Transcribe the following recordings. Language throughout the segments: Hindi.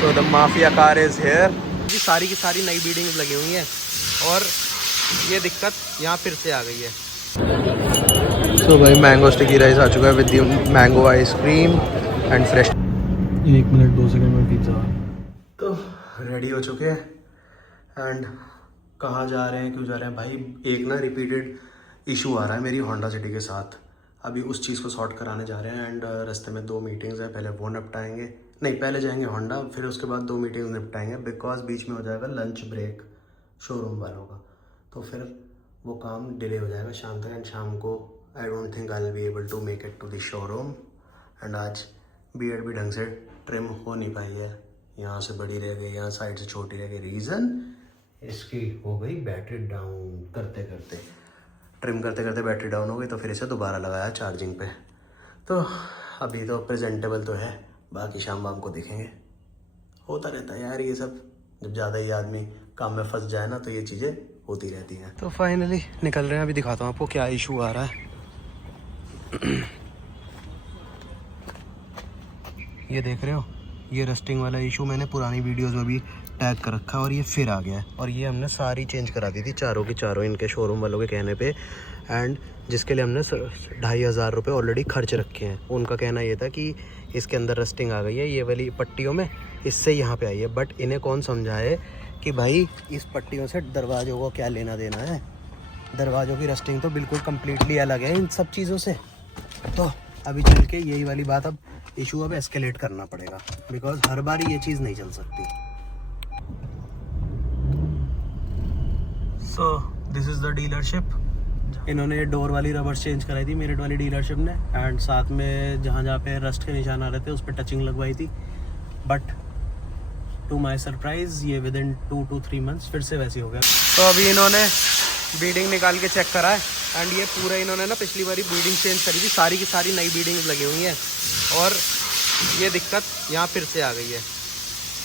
So the mafia car is here. सारी की सारी नई बिल्डिंग्स लगी हुई हैं और ये दिक्कत यहाँ फिर से आ गई है। सो भाई मैंगो स्टिकी राइस आ चुका है with mango ice cream and fresh. 1 minute 2 second में पिज़्ज़ा तो रेडी हो चुके हैं। एंड कहाँ जा रहे हैं, क्यों जा रहे हैं भाई, एक ना रिपीटेड इशू आ रहा है मेरी होंडा सिटी के साथ। अभी उस चीज़ को सॉर्ट कराने जा रहे हैं एंड रास्ते में 2 मीटिंग्स हैं, पहले वो निपटाएंगे। नहीं, पहले जाएंगे होंडा, फिर उसके बाद 2 मीटिंग्स निपटाएंगे बिकॉज बीच में हो जाएगा लंच ब्रेक शोरूम वालों का, तो फिर वो काम डिले हो जाएगा शाम तक। एंड शाम को I don't think I will be able to make it to the showroom. And आज बियर्ड भी ढंग से ट्रिम हो नहीं पाई है, यहाँ से बड़ी रह गई, यहाँ साइड से छोटी रह गई। रीज़न इसकी हो गई बैटरी डाउन करते करते, ट्रिम करते करते बैटरी डाउन हो गई, तो फिर इसे दोबारा लगाया चार्जिंग पे। तो अभी तो प्रेजेंटेबल तो है, बाकी शाम वाम को देखेंगे। होता रहता है यार ये सब, जब ज़्यादा ही आदमी काम में फंस जाए ना तो ये चीज़ें होती रहती हैं। तो फाइनली निकल रहे हैं, अभी दिखाता हूँ आपको क्या इशू आ रहा है। ये देख रहे हो, ये रस्टिंग वाला इशू मैंने पुरानी वीडियोस में भी टैग कर रखा है और ये फिर आ गया है। और ये हमने सारी चेंज करा दी थी चारों की चारों इनके शोरूम वालों के कहने पे, एंड जिसके लिए हमने 2500 रुपये ऑलरेडी खर्च रखे हैं। उनका कहना ये था कि इसके अंदर रस्टिंग आ गई है ये वाली पट्टियों में, इससे यहाँ पे आई है। बट इन्हें कौन समझाए कि भाई इस पट्टियों से दरवाज़ों को क्या लेना देना है, दरवाज़ों की रस्टिंग तो बिल्कुल कम्प्लीटली अलग है इन सब चीज़ों से। तो अभी चल के यही वाली बात, अब इशू अब एस्केलेट करना पड़ेगा बिकॉज हर बार ये चीज़ नहीं चल सकती। So this is the dealership. इन्होंने डोर वाली रबर्स चेंज कराई थी मेरिट वाली डीलरशिप ने, एंड साथ में जहाँ जहाँ पे रस्ट के निशान आ रहे थे उस पर टचिंग लगवाई थी। बट टू माई सरप्राइज ये विद इन 2 to 3 months फिर से वैसे हो गया। तो अभी इन्होंने बीडिंग निकाल के चेक करा है एंड ये पूरा इन्होंने ना पिछली बारी बीडिंग चेंज करी थी, सारी की सारी नई बीडिंग्स लगी हुई हैं और ये दिक्कत यहाँ फिर से आ गई है।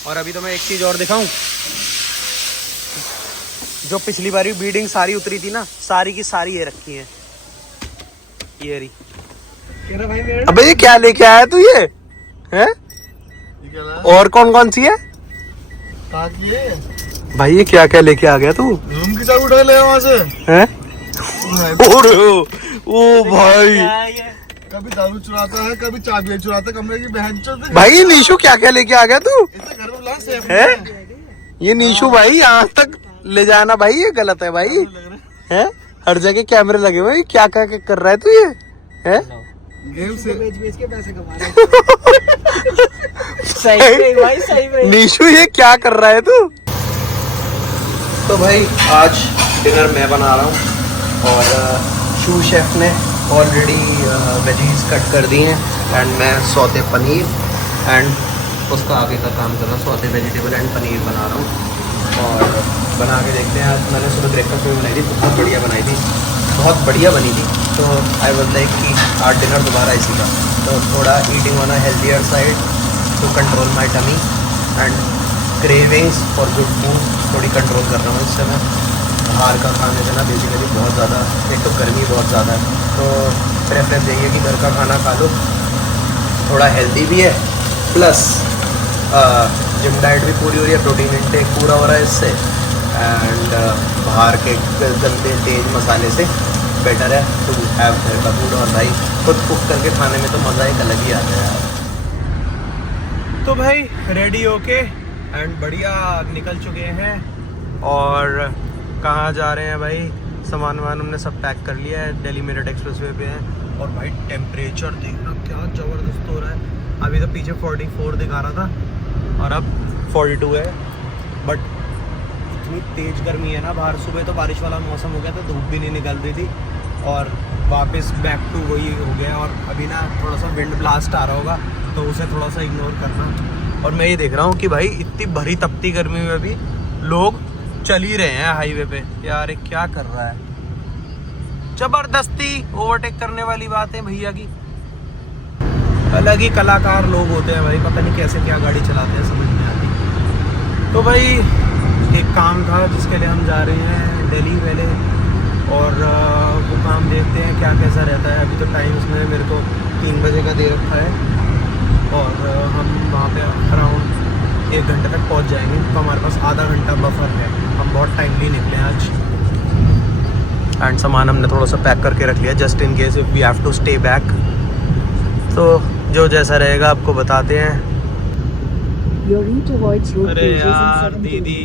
और अभी तो मैं एक चीज़ और दिखाऊं, जो पिछली बारी बीडिंग सारी उतरी थी ना, सारी की सारी ये रखी है, ये रही। अबे ये क्या लेके आया तू, ये है और कौन कौन सी है भाई, ये क्या क्या लेके आ गया तू? रूम की चाबी उठा ले वहाँ से हैं? ओ भाई, कभी दारू चुराता है, कभी चाबी चुराता है कमरे की बहन चोद। भाई नीशू क्या क्या लेके आ गया तू? इसे घर में बुला सेफ है ये नीशू भाई, यहाँ तक ले जाना भाई ये गलत है भाई। है हर जगह कैमरे लगे हुए, क्या क्या कर रहा है तू ये? है गेम से बेच के पैसे कमा रहे हैं। सही में भाई, सही में। नीशू ये क्या कर रहा है तू? तो भाई आज डिनर मैं बना रहा हूँ और शू शेफ ने ऑलरेडी वेजीज कट कर दी हैं एंड मैं सौते पनीर एंड उसका आगे का काम कर रहा हूँ, सौते वेजिटेबल एंड पनीर बना रहा हूँ और बना के देखते हैं। आज मैंने सुबह ब्रेकफास्ट में बनाई थी, बहुत बढ़िया बनाई थी, बहुत बढ़िया बनी थी। तो आई वाज लाइक कि आज डिनर दोबारा इसी का, तो थोड़ा eating on a healthier side to control my tummy and cravings for good food थोड़ी कंट्रोल कर रहा हूँ इस समय। बाहर का खाने से ना बेसिकली बहुत ज़्यादा, एक तो गर्मी बहुत ज़्यादा है, तो प्रेफरेंस यही है कि घर का खाना खा लो, थोड़ा हेल्दी भी है, प्लस जिम डाइट भी पूरी हो रही है, प्रोटीन इंटेक पूरा हो रहा है इससे, एंड बाहर के गंदे तेज मसाले से बेटर है टू हैव घर का फूड। और भाई खुद कुक करके खाने में तो मज़ा एक अलग ही आता है। तो भाई रेडी होके एंड बढ़िया निकल चुके हैं और कहाँ जा रहे हैं भाई, सामान वामान हमने सब पैक कर लिया है, दिल्ली मेरठ एक्सप्रेसवे पे है। और भाई टेम्परेचर देखना क्या ज़बरदस्त हो रहा है, अभी तो पीछे 44 दिखा रहा था और अब 42 है। बट इतनी तेज़ गर्मी है ना बाहर, सुबह तो बारिश वाला मौसम हो गया था, धूप भी नहीं निकल रही थी और वापस बैक टू वही हो गया। और अभी ना थोड़ा सा विंड ब्लास्ट आ रहा होगा तो उसे थोड़ा सा इग्नोर करना। और मैं ये देख रहा हूँ कि भाई इतनी भरी तपती गर्मी में भी लोग चल ही रहे हैं हाईवे पे, यार ये क्या कर रहा है, जबरदस्ती ओवरटेक करने वाली बात है भैया की। अलग ही कलाकार लोग होते हैं भाई, पता नहीं कैसे क्या गाड़ी चलाते हैं, समझ नहीं आती। तो भाई एक काम था जिसके लिए हम जा रहे हैं दिल्ली पहले, और वो काम देखते हैं क्या कैसा रहता है। अभी तो टाइम उसमें मेरे को 3 बजे का दे रखा है और हम वहाँ पे अराउंड 1 घंटे तक पहुंच जाएंगे, तो हमारे पास आधा घंटा बफर है। हम बहुत टाइमली निकले आज। एंड सामान हमने थोड़ा सा पैक करके रख लिया just in case if we have to stay back. तो जो जैसा रहेगा आपको बताते हैं। अरे यार दीदी,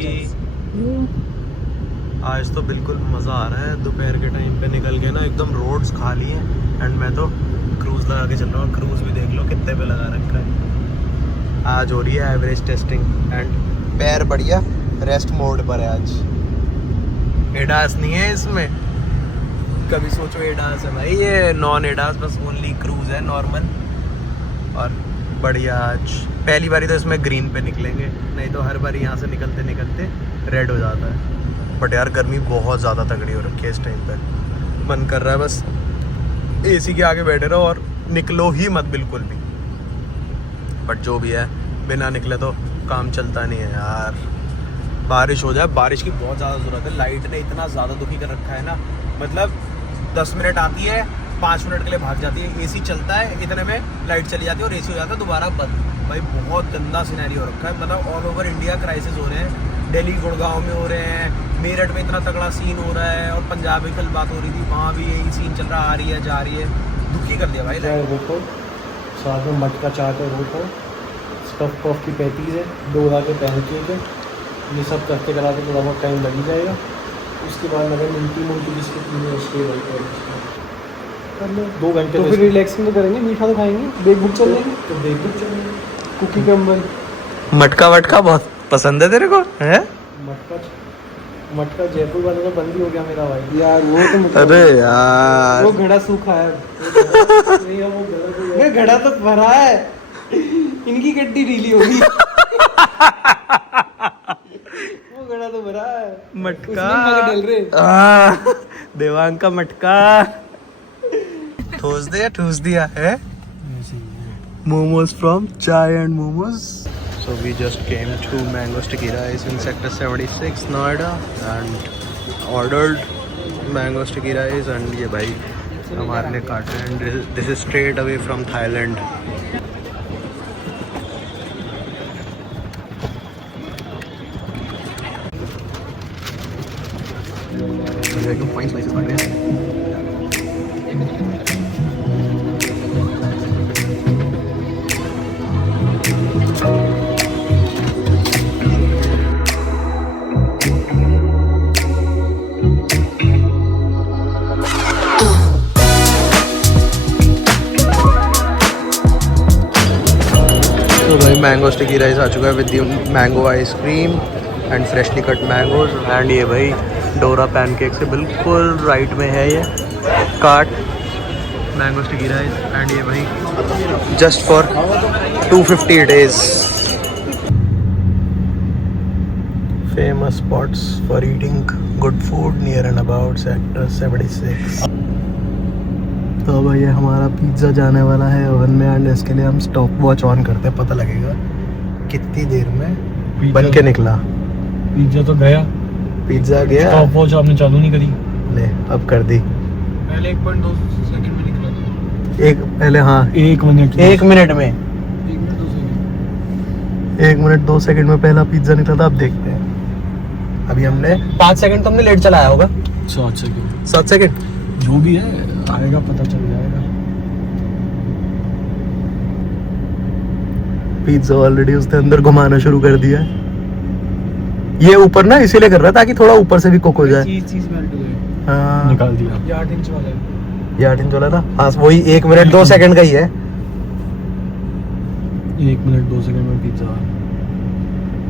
आज तो बिल्कुल मज़ा आ रहा है। दोपहर के टाइम पे निकल के ना एकदम रोड्स खाली हैं एंड मैं तो क्रूज़ लगा के चल रहा हूँ। क्रूज़ भी देख लो कितने पे लगा रखा है। आज हो रही है एवरेज टेस्टिंग एंड पैर बढ़िया रेस्ट मोड पर है आज। एडास नहीं है इसमें, कभी सोचो एडास है भाई, ये नॉन एडास, बस ओनली क्रूज़ है नॉर्मल। और बढ़िया आज पहली बारी तो इसमें ग्रीन पे निकलेंगे, नहीं तो हर बार यहाँ से निकलते निकलते रेड हो जाता है। बट यार गर्मी बहुत ज़्यादा तगड़ी हो रखी है इस टाइम पे। मन कर रहा है बस एसी के आगे बैठे रहो और निकलो ही मत बिल्कुल भी। बट जो भी है बिना निकले तो काम चलता नहीं है यार। बारिश हो जाए, बारिश की बहुत ज़्यादा ज़रूरत है। लाइट ने इतना ज़्यादा दुखी कर रखा है ना, मतलब 10 मिनट आती है, 5 मिनट के लिए भाग जाती है। एसी चलता है, इतने में लाइट चली जाती है और एसी हो जाता है दोबारा बंद। भाई बहुत गंदा सिनेरियो हो रखा है, मतलब ऑल ओवर इंडिया क्राइसिस हो रहे हैं। दिल्ली गुड़गांव में हो रहे हैं, मेरठ में इतना तगड़ा सीन हो रहा है, और पंजाब में कल बात हो रही थी, वहाँ भी यही सीन चल रहा, आ रही है जा रही है। दुखी कर दिया भाई। देखो साथ में मटका चाट है, रोट है, स्टफ पफ की पैटीज है, डोरा के पैनकेक है। ये सब करते कराते थोड़ा बहुत टाइम लग ही जाएगा। उसके बाद लगे मिल्टी बिस्किट पीने, उसके कर लो 2 घंटे। तो फिर रिलैक्सिंग तो करेंगे, मीठा तो खाएंगे, बेक बुक चल लेंगे। तो बेक बुक चल लेंगे, कुकी कम्बल। मटका वटका बहुत पसंद है तेरे को है? मटका जयपुर वाले का बंद ही हो गया मेरा भाई यार। वो तो मतलब अरे यार वो घड़ा सूखा है। वो घड़ा तो भरा है, इनकी गड्डी ढीली होगी। वो घड़ा तो भरा है, मटका डल रहे। देवांग का मटका ठोस दिया, ठूस दिया है। मोमोज फ्रॉम चाय and momos. So we just came to Mango Sticky Rice in Sector 76 Noida and ordered Mango Sticky Rice and ये भाई हमारे लिए काटे हैं। And this is straight away from Thailand. एकदम फाइन स्लाइसेस बन रहे हैं। तो भाई मैंगो स्टिकी राइस आ चुका है with mango ice cream and freshly cut mangoes. And ये भाई डोरा पैनकेक से बिल्कुल राइट में है ये काट मैंगो स्टिकी राइस। एंड ये भाई just for 250 days. Famous spots for eating good food near and about sector 76। तो भाई ये हमारा पिज़्ज़ा जाने वाला है ओवन में एंड इसके लिए हम स्टॉप वॉच ऑन करते हैं, पता लगेगा कितनी देर में बन के निकला। पिज्जा तो गया, पिज़्ज़ा गया, स्टॉप वॉच आपने चालू नहीं करी। ले अब कर दी। पहले 1.2 सेकंड में निकला था। एक पहले हाँ 1 मिनट में 1 मिनट 2 सेकंड में पहला पिज़्ज़ा निकला था। अब देखते हैं, अभी हमने 5 सेकंड तो हमने लेट चलाया होगा। 7 सेकंड जो भी है आएगा, पता चल जाएगा। पिज़्ज़ा ऑलरेडी उसने अंदर घुमाना शुरू कर दिया है। ये ऊपर ना इसीलिए कर रहा ताकि थोड़ा ऊपर से भी कुक हो जाए। चीज मेल्ट हो गई, हाँ निकाल दिया। 8 इंच वाला है, 8 इंच वाला था। हाँ वही 1 मिनट 2 सेकंड का ही है। 1 मिनट 2 सेकंड में पिज्जा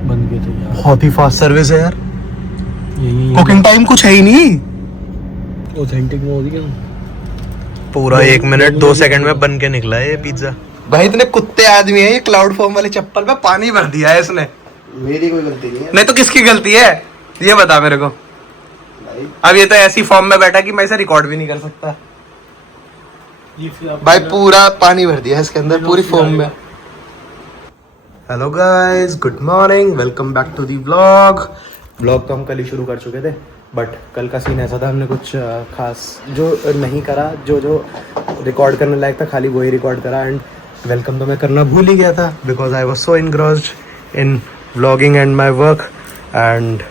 बन गया था यार। बहुत ही फास्ट सर्विस है यार। यही कुकिंग टाइम कुछ है ही नहीं, ऑथेंटिक वो होगी क्या? पूरा 1 मिनट 2 सेकंड में बन के निकला है ये पिज्जा। भाई इतने कुत्ते आदमी है, ये क्लाउड फॉर्म वाले चप्पल पे पानी भर दिया है इसने। मेरी कोई गलती नहीं है। नहीं तो किसकी गलती है ये बता मेरे को। अब ये तो ऐसी फॉर्म में बैठा कि मैं इसे रिकॉर्ड भी नहीं कर सकता। भाई पूरा पानी भर दिया है इसके अंदर पूरी फॉर्म में। Hello guys, good morning, welcome back to the vlog. Vlog तो हम कल ही शुरू कर चुके थे, बट कल का सीन ऐसा था, हमने कुछ खास जो नहीं करा, जो रिकॉर्ड करने लायक था खाली वही रिकॉर्ड करा। एंड वेलकम तो मैं करना भूल ही गया था because I was so engrossed in vlogging and my work. And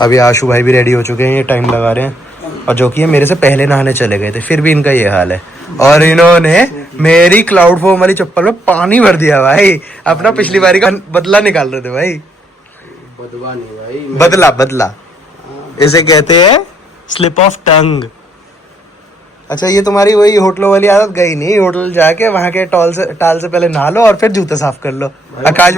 अभी आशु भाई भी रेडी हो चुके हैं, ये टाइम लगा रहे हैं, और जो कि ये मेरे से पहले नहाने चले गए थे, फिर भी इनका ये हाल है। और इन्होंने मेरी क्लाउड फोम वाली चप्पल में पानी भर दिया भाई, अपना पिछली बारी का बदला निकाल रहे थे भाई। बदवा नहीं भाई, बदला इसे कहते हैं स्लिप ऑफ टंग। अच्छा, ये तुम्हारी वही होटलों वाली आदत गई नहीं, होटल जाके वहां के टाल से पहले नहा लो और फिर जूते साफ कर लो। आकाश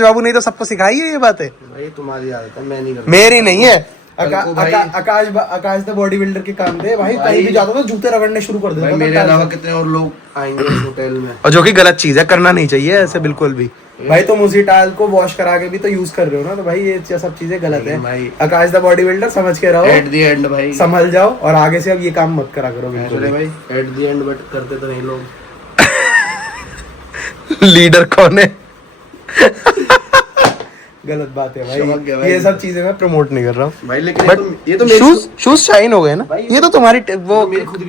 बाबू ने तो सबको सिखाई है ये बातें। भाई तुम्हारी आदत है, मैं नहीं करता। मेरी नहीं है। आकाश तो बॉडी बिल्डर के काम थे भाई, कहीं भी जाता था जूते रगड़ने शुरू कर देता था। मेरे अलावा कितने और लोग आएंगे इस होटल में, और जो कि गलत चीज है, करना नहीं चाहिए ऐसे बिल्कुल भी। भाई तुम उसी टाइल को वॉश करा के भी तो यूज कर रहे हो ना, तो भाई ये सब चीजें गलत है भाई। आकाश द बॉडी बिल्डर समझ के रहो, एट द एंड भाई संभल जाओ, और आगे से अब ये काम मत करा करो बिल्कुल भाई। एट द एंड बट करते तो नहीं लोग। लीडर कौन है? गलत बात है भाई, ये सब चीजें मैं प्रमोट नहीं कर रहा हूँ भाई। लेकिन बट ये तो शूज शाइन हो गए ना, ये तो तुम्हारी वो मेरी खुद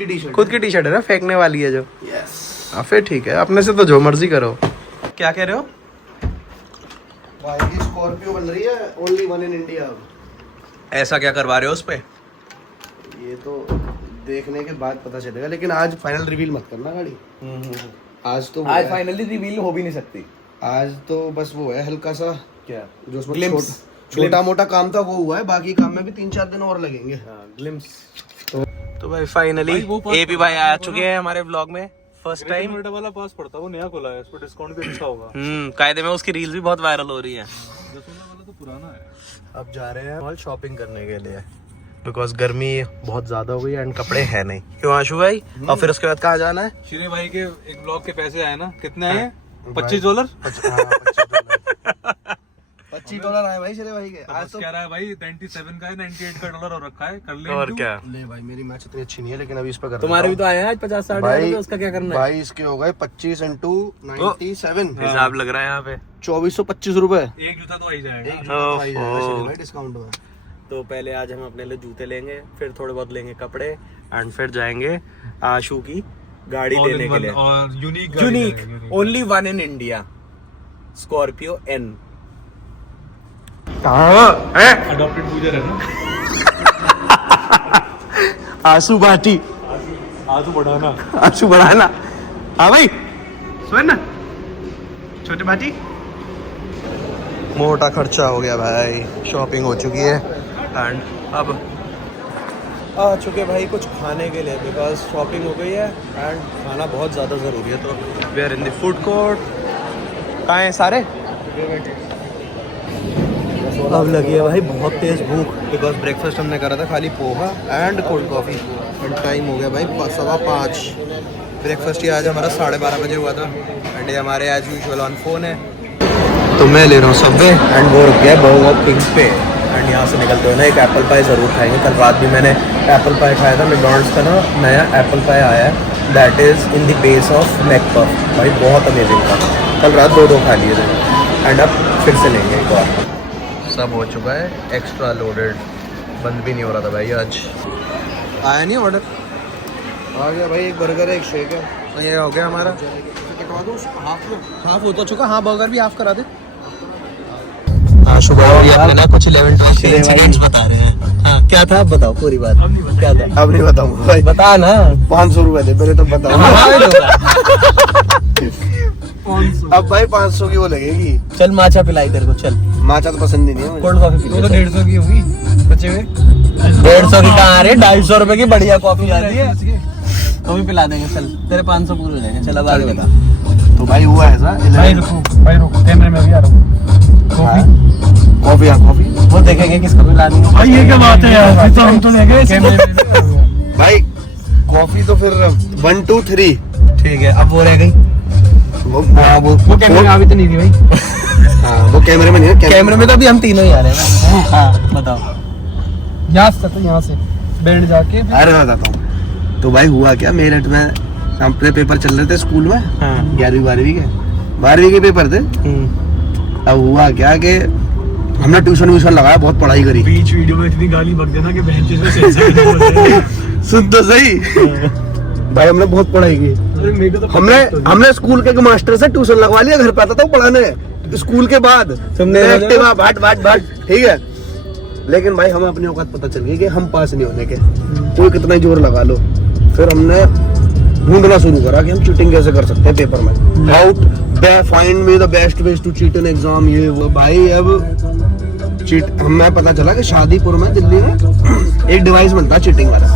की टी शर्ट है ना, फेंकने वाली है जो। यस हाँ फिर ठीक है, अपने से तो जो मर्जी करो। क्या कह रहे हो भाई? की स्कॉर्पियो बन रही है, ओनली वन इन इंडिया। ऐसा क्या करवा रहे हो उस पे? ये तो देखने के बाद पता चलेगा, लेकिन आज फाइनल रिवील मत करना गाड़ी। आज तो आज फाइनली रिवील हो भी नहीं सकती। आज तो बस वो है हल्का सा, क्या जो उसमें छोटा मोटा काम था वो हुआ है, बाकी काम में भी 3-4 दिन और लगेंगे। तो भाई फाइनली एपी भाई आ चुके हैं हमारे व्लॉग में फर्स्ट टाइम। वाला पास पड़ता, वो नया खुला है, इस पर डिस्काउंट भी अच्छा होगा। कायदे में उसकी रील्स भी बहुत वायरल हो रही है। 10 वाला तो पुराना है। अब जा रहे हैं मॉल शॉपिंग करने के लिए, बिकॉज गर्मी बहुत ज्यादा हो गई एंड कपड़े हैं नहीं। क्यों आशु भाई? और फिर उसके बाद कहाँ जाना है? श्री भाई के एक ब्लॉग के पैसे आए ना, कितने आए? $25। $25 आए भाई चले भाई के। आज तो कह रहा है भाई 97 का है, 98 का डॉलर और रखा है, कर ले। और क्या ले भाई, मेरी मैच इतनी अच्छी नहीं है, लेकिन अभी इस पर कर तुम्हारे भी तो आए हैं आज 50-60 भाई, उसका क्या करना है? भाई इसके हो गए 25 × 97 हिसाब लग रहा है यहाँ पे 2425 रुपए। एक जूता तो आ ही जाएगा। एक जूता तो आ ही जाएगा भाई डिस्काउंट में। तो पहले आज हम अपने लिए जूते लेंगे, फिर थोड़े बहुत लेंगे कपड़े, एंड फिर जाएंगे आशु की गाड़ी लेने के लिए। और unique only one in India, Scorpio N. Adopted user है ना। आशु भाटी, आजू बढ़ाना। आशु बढ़ाना। हाँ भाई सुन ना छोटे भाटी। मोटा खर्चा हो गया भाई, शॉपिंग हो चुकी है एंड अब आ चुके भाई कुछ खाने के लिए, बिकॉज शॉपिंग हो गई है एंड खाना बहुत ज़्यादा ज़रूरी है। तो we are in the food court. कहाँ हैं सारे? अब लगी है भाई बहुत तेज़ भूख, बिकॉज ब्रेकफास्ट हमने करा था खाली poha and cold coffee, and time हो गया भाई 5:15। ब्रेकफास्ट ही आज हमारा 12:30 बजे हुआ था, एंड ये हमारे एज यूजुअल ऑन फोन है। तो मैं ले रहा हूँ सबवे एंड वो रुक गया बर्गर किंग पे, एंड यहाँ से निकलते हुए ना एक एप्पल पाई ज़रूर खाएंगे। कल रात भी मैंने एप्पल पाई खाया था, मैकडॉनल्ड्स का ना नया एप्पल पाई आया है, that is in the base of McPuff. भाई बहुत अमेजिंग था, कल रात 2 खा लिए थे, एंड अब फिर से लेंगे एक और। सब हो चुका है, एक्स्ट्रा लोडेड, बंद भी नहीं हो रहा था भाई आज। आया नहीं ऑर्डर? आ गया भाई, एक बर्गर है, एक शेक है। तो ये हो गया हमारा। कटवा दूँ हाफ में? हाफ हो तो चुका, हाँ बर्गर भी हाफ करा दे। हाँ सुबह अपने ना कुछ 11-12 इंसिडेंट्स बता रहे हैं। हाँ क्या था, बताओ पूरी बात क्या था। अब नहीं बताऊंगा भाई, बता ना। 500 रुपए दे पहले तो बताओ। अब भाई 500 की वो लगेगी। चल माचा पिलाई तेरे को, चल। माचा तो पसंद ही नहीं है मुझे। Cold coffee P. तो 150 की होगी बचे हुए। 150 की कहाँ आ रही है, 250 रुपए की बढ़िया कॉफी आती है, तो भी पिला देंगे। चल तेरे 500 पूरे हो जाएंगे। चल अब आगे बता। तो भाई हुआ ऐसा, भाई रुको कैमरे में अभी आ रहा हूँ। कॉफी वो देखेंगे किसको पिलानी है। भाई ये क्या बात है यार, तो हम तो ले गए भाई। कॉफी तो फिर 1 2 3 ठीक है, अब वो रह गई। वो कैमरे में अभी तो नहीं थी भाई। हाँ वो कैमरे में नहीं है, कैमरे में तो अभी हम तीनों ही आ रहे हैं। हाँ बताओ। यहाँ से बैठ जाके अरे मैं बताता हूँ। तो भाई हुआ क्या, मेरठ में अपने पेपर चल रहे थे स्कूल में, 11वीं 12वीं के पेपर थे। अब हुआ क्या कि हमने ट्यूशन लगाया, बहुत पढ़ाई करी। बीच वीडियो में इतनी गाली बक देना कि बहन चीज में सेंसर सुन तो सही भाई, हमने बहुत पढ़ाई की। हमने स्कूल के मास्टर से ट्यूशन लगवा लिया, घर पे आता था वो पढ़ाने। स्कूल के बाद तुमने एक्टिवा बाट ठीक है। लेकिन भाई हमें अपनी औकात पता चल गई कि हम पास नहीं होने के, कोई कितना ही जोर लगा लो। फिर हमने ढूंढना शुरू करा कि हम चीटिंग कैसे कर सकते हैं पेपर में। Find me the best ways to cheat in exam, ये वो। भाई अब चीट हमें पता चला कि शादीपुर में, दिल्ली में एक डिवाइस मिलता है चीटिंग वाला।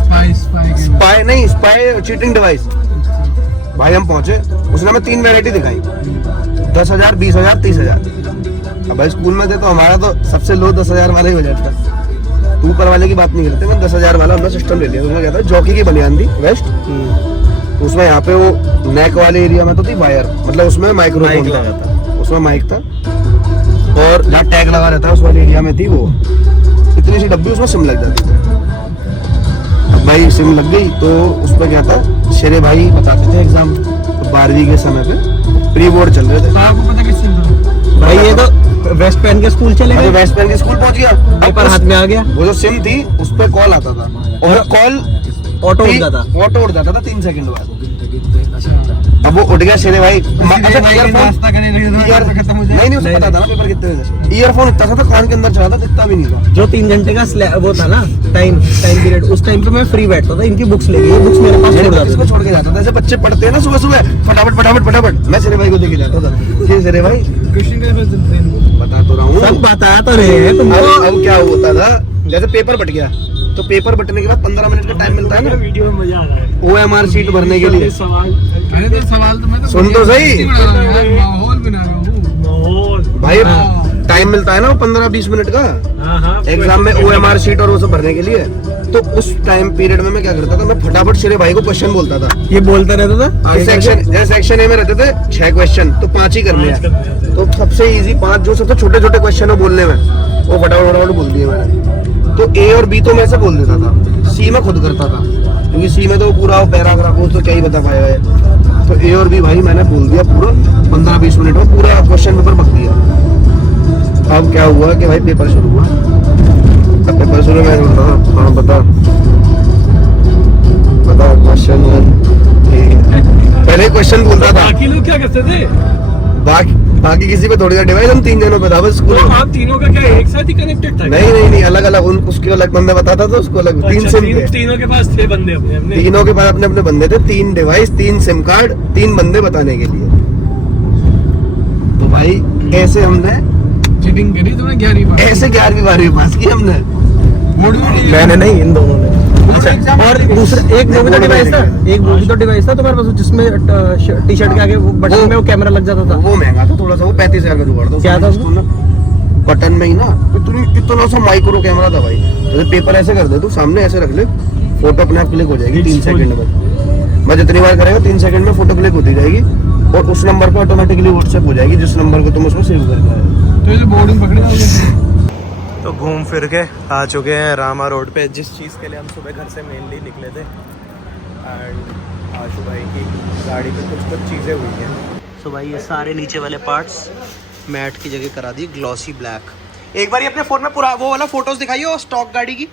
Spy cheating device. भाई हम पहुंचे, उसने हमें 3 वैरायटी दिखाई, 10,000, 20,000, 30,000। अब भाई स्कूल में थे तो हमारा तो सबसे लो 10,000 वाला ही बजट था। तू ऊपर वाले की बात नहीं करते, मैं 10,000 वाला हमने सिस्टम ले लिया। उसमें क्या था, जॉकी की बनियान थी वेस्ट, तो उसमें यहाँ पे वो नेक वाले एरिया में तो थी वायर, मतलब उसमें माइक्रोफोन लगा था, उसमें माइक था, और जहाँ टैग लगा रहता है उस वाले एरिया में थी वो। इतनी सी डब्बी, उसमें सिम लग जाती थी। अब भाई सिम लग गई तो उस पर क्या था, शेरे भाई बताते थे एग्जाम, तो 12वीं के समय पे प्री बोर्ड चल रहे थे। आपको पता किस सिम था? भाई ये तो वेस्ट पहन के स्कूल चले गए, वेस्ट पहन के स्कूल पहुंच गया, पेपर हाथ में आ गया। वो जो सिम थी उस पर कॉल आता था, और कॉल ऑटो उड़ जाता था 3 सेकंड बाद। अब वो उठ गया शेरे भाई। अच्छा ईयरफोन नहीं उसे पता था ना पेपर कितने बजे। ईयरफोन इतना सा था, कान के अंदर चला था, दिखता भी नहीं था। जो 3 घंटे का वो था ना टाइम पीरियड, उस टाइम पे मैं फ्री बैठता था, इनकी बुक्स लेके, ये बुक्स मेरे पास छोड़ जाते थे। छोड़ के जाता था, ऐसे बच्चे पढ़ते हैं ना सुबह फटाफट मैं शेरे भाई को देके जाता था। ये शेरे भाई बता तो रहा हूँ, सब बताया तो रहे हैं तुमको। अब क्या होता था, जैसे पेपर बट गया तो पेपर बटने के बाद 15 मिनट का टाइम मिलता है ना वीडियो में मजा आ रहा है, OMR शीट भरने के लिए। सवाल तो मैं सुन तो सही माहौल बना रहा हूँ, माहौल भाई, टाइम मिलता है ना वो 15-20 मिनट का एग्जाम में OMR शीट और वो सब भरने के लिए। तो उस टाइम पीरियड में मैं क्या करता था, मैं फटाफट शेरे भाई को क्वेश्चन बोलता था। ये बोलता रहता था। सेक्शन ए में रहते थे 6 क्वेश्चन, तो 5 ही करने हैं। तो सबसे इजी 5 जो सबसे छोटे छोटे क्वेश्चन है बोलने में, वो फटाफट बोल दिए मैंने। तो ए और बी तो मैं ऐसे बोल देता था, सी में खुद करता था, क्योंकि सी में तो पूरा पैराग्राफ हो तो क्या ही बता पाया है। तो ए और बी भाई मैंने बोल दिया पूरा 15-20 मिनट में, पूरा क्वेश्चन पेपर बक दिया। अब क्या हुआ कि भाई पेपर शुरू हुआ। अब पेपर शुरू में बोलता था, हाँ बता क्वेश्चन 1। पहले क्वेश्चन बोलता था। बाकी लोग क्या करते थे? बाकी किसी पे थोड़ी सा डिवाइस, हम 3 जनों पे था बस स्कूल में। आप तीनों का क्या एक साथ ही कनेक्टेड था? नहीं अलग अलग, उसके अलग बंदा बताता था, उसको अलग। 3 सिम थे, तीनों के पास थे बंदे अपने, तीनों के पास अपने अपने बंदे थे। 3 डिवाइस, 3 सिम कार्ड, 3 बंदे बताने के लिए। तो भाई ऐसे हमने चीटिंग करी तुमने 11वीं बार? ऐसे 11वीं 12वीं पास की हमने। मैंने नहीं, इन दोनों ने। अच्छा, और दूसरा एक वो भी तो डिवाइस था तुम्हारे पास, जिसमें टी-शर्ट के आगे बटन में वो कैमरा लग जाता था। वो महंगा था थोड़ा सा, वो 35,000 का जुगाड़ था। क्या था बटन में ही ना इतना सा माइक्रो कैमरा था भाई। जैसे पेपर ऐसे कर दे तू, सामने ऐसे रख ले, फोटो अपने आप क्लिक हो जाएगी 3 सेकंड में। मैं जितनी बार करेगा 3 सेकंड में फोटो क्लिक होती जाएगी, और उस नंबर पर ऑटोमेटिकली व्हाट्सएप हो जाएगी, जिस नंबर को तुम उसमें सेव कर पाए। तो ये बोर्डिंग पकड़े। तो घूम फिर के आ चुके हैं रामा रोड पे, जिस चीज़ के लिए हम सुबह घर से मेनली निकले थे। एंड आशु भाई की गाड़ी पे कुछ चीज़ें हुई हैं। सो भाई ये सारे नीचे वाले पार्ट्स मैट की जगह करा दी ग्लॉसी ब्लैक। एक बार अपने फ़ोन में पूरा वो वाला फोटोज दिखाइए स्टॉक गाड़ी की।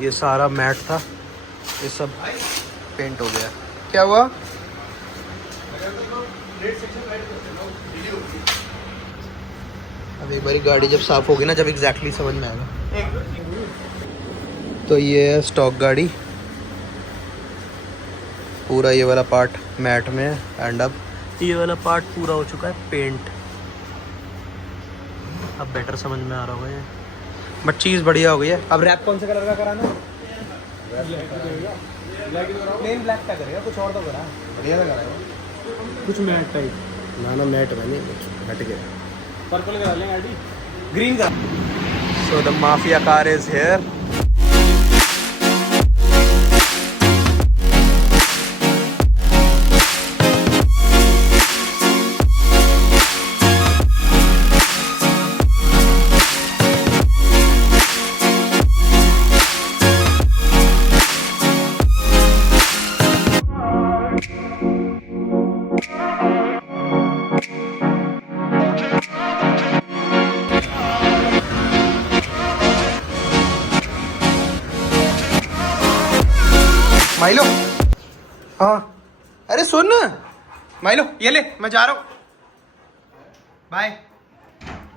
ये सारा मैट था, ये सब पेंट हो गया। क्या हुआ? अब एक बारी गाड़ी जब साफ होगी ना, जब एग्जैक्टली समझ में आएगा। तो ये है स्टॉक गाड़ी, पूरा ये वाला पार्ट मैट में है, एंड अब ये वाला पार्ट पूरा हो चुका है पेंट। अब बेटर समझ में आ रहा होगा ये, बट चीज़ बढ़िया हो गई है। अब रैप कौन से कलर का कराना है? प्लेन ब्लैक का करेगा, कुछ और तो करा बढ़िया लगा रहा है, कुछ मैट टाइप ना मैट बने हट गया। पर्पल करा लेंगे आंटी, ग्रीन का। So the mafia car is here. Milo, हाँ अरे सुन, माइलो ये ले, मैं जा रहा हूँ, बाय।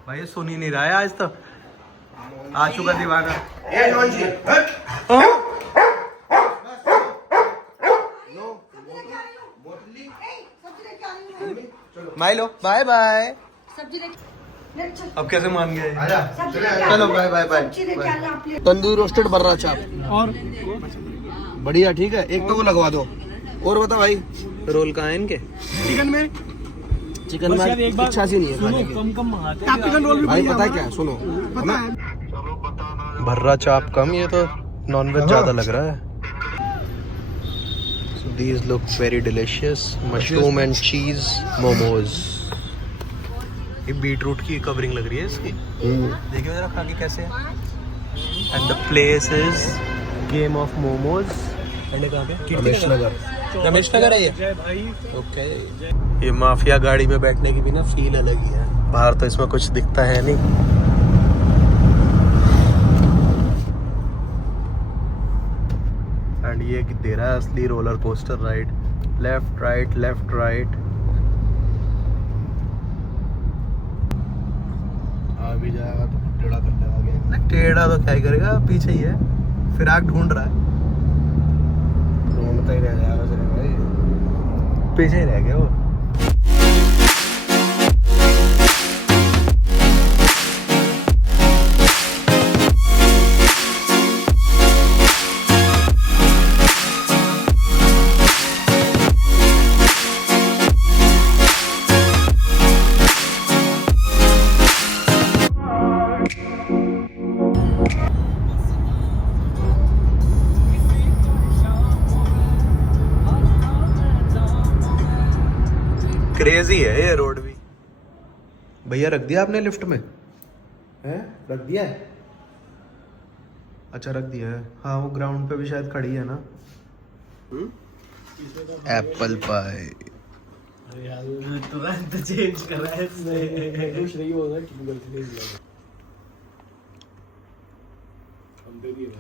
भाई ये सुन ही नहीं रहा है आज तो, आ चुका दीवाना। ये नॉन जी माइलो बाय बाय। सब्जी अब कैसे मान गए? आजा चलो bye bye bye. Tandoori roasted बर्रा चाप और बढ़िया, ठीक है, एक तो वो लगवा दो। और बता भाई, रोल कहाँ है इनके? चिकन में चिकन बस यार एक में बार इच्छा सी नहीं है सुनो, खाने की। कम कम मंगाते हैं चिकन रोल भी भाई बढ़िया पता है हमारा। क्या है, सुनो पता है भर्रा चाप कम, ये तो नॉनवेज ज्यादा लग रहा है। So these look very delicious. Mushroom and cheese momos. ये बीटरूट की कवरिंग लग रही है इसकी। देखिए जरा खा के कैसे है। And the place is Game of Momos. And कहाँ पे? रमेश नगर। रमेश नगर है ये। जय भाई। ओके। ये माफिया गाड़ी में बैठने की भी ना फील अलग ही है। बाहर तो इसमें कुछ दिखता है नहीं। एंड ये दे रहा है असली roller coaster ride. Left right left right. आ भी जाएगा तो टेढ़ा कर लेगा आगे। टेढ़ा तो क्या ही करेगा, पीछे ही है, फिराक ढूंढ रहा है। ढूंढता ही रह जाएगा सिर्फ भाई। पीछे ही रह गया वो। क्रेजी है ये रोड भी। भैया रख दिया आपने लिफ्ट में? हैं, रख दिया है। अच्छा रख दिया है। हाँ वो ग्राउंड पे भी शायद खड़ी है ना। Apple pie. तुरंत चेंज कर रहा है इसने। खुश नहीं होगा कि गलती नहीं किया।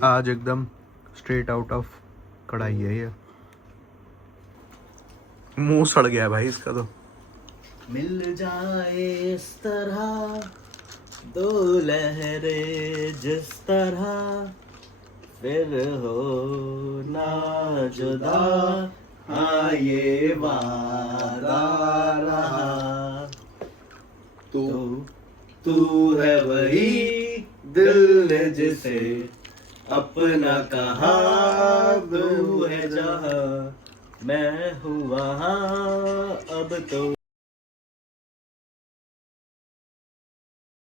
आज एकदम स्ट्रेट आउट ऑफ कढ़ाई है ये। मुंह सड़ गया है भाई इसका तो। मिल जाए इस तरह दो लहरें जिस तरह, फिर हो ना जुदा, हाँ ये वादा रहा। तू है वही दिल ने जिसे अपना कहा, तू है जहाँ मैं हूँ वहाँ अब तो।